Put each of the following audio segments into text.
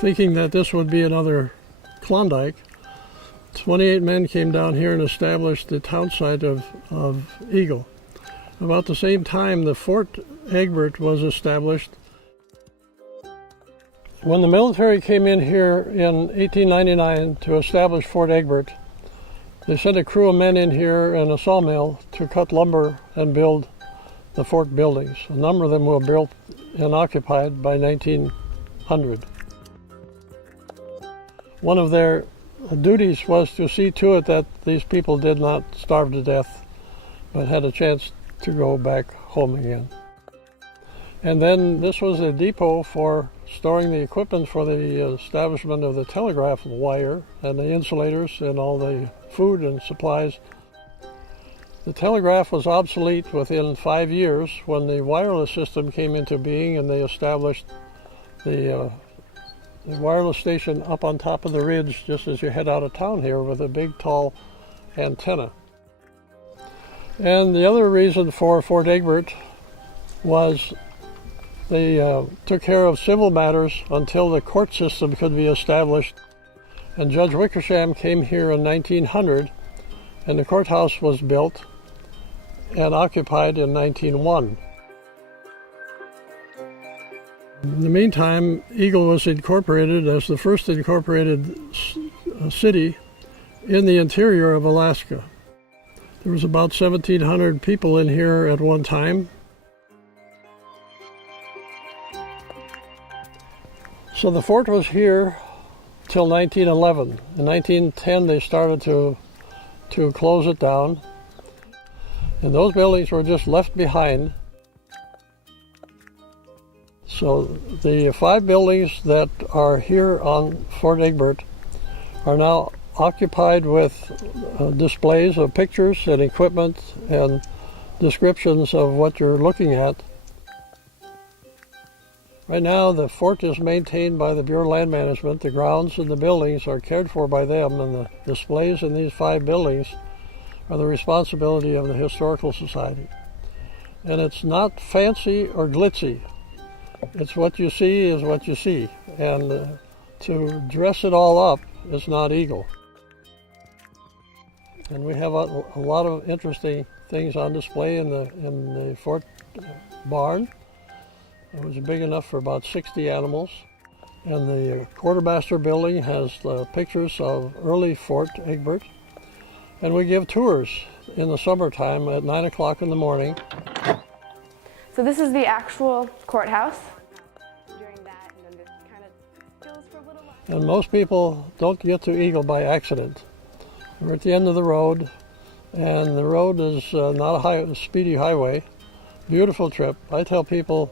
thinking that this would be another Klondike, 28 men came down here and established the town site of Eagle. About the same time, the Fort Egbert was established. When the military came in here in 1899 to establish Fort Egbert, they sent a crew of men in here and a sawmill to cut lumber and build the fort buildings. A number of them were built and occupied by 1900. One of their duties was to see to it that these people did not starve to death, but had a chance to go back home again. And then this was a depot for storing the equipment for the establishment of the telegraph wire and the insulators and all the food and supplies. The telegraph was obsolete within 5 years when the wireless system came into being, and they established the wireless station up on top of the ridge just as you head out of town here with a big tall antenna. And the other reason for Fort Egbert was they took care of civil matters until the court system could be established. And Judge Wickersham came here in 1900, and the courthouse was built and occupied in 1901. In the meantime, Eagle was incorporated as the first incorporated city in the interior of Alaska. There was about 1,700 people in here at one time. So the fort was here till 1911. In 1910 they started to close it down, and those buildings were just left behind. So the 5 buildings that are here on Fort Egbert are now occupied with displays of pictures and equipment and descriptions of what you're looking at. Right now the fort is maintained by the Bureau of Land Management. The grounds and the buildings are cared for by them, and the displays in these 5 buildings are the responsibility of the Historical Society. And it's not fancy or glitzy. It's what you see is what you see, and to dress it all up is not Eagle. And we have a lot of interesting things on display in the fort barn. It was big enough for about 60 animals. And the quartermaster building has pictures of early Fort Egbert. And we give tours in the summertime at 9 o'clock in the morning. So this is the actual courthouse. During that, and then this kind of goes for a little while. And most people don't get to Eagle by accident. We're at the end of the road, and the road is not a speedy highway. Beautiful trip. I tell people,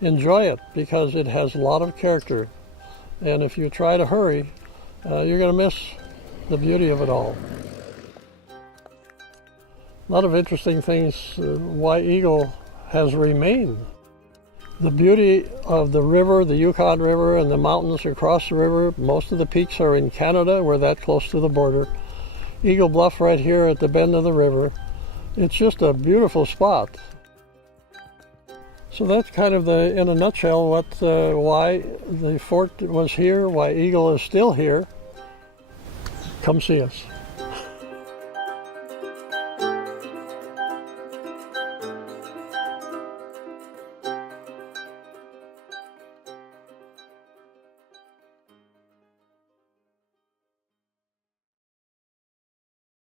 enjoy it because it has a lot of character. And if you try to hurry, you're going to miss the beauty of it all. A lot of interesting things why Eagle has remained. The beauty of the river, the Yukon River, and the mountains across the river. Most of the peaks are in Canada. We're that close to the border. Eagle Bluff right here at the bend of the river. It's just a beautiful spot. So that's kind of in a nutshell, why the fort was here, why Eagle is still here. Come see us.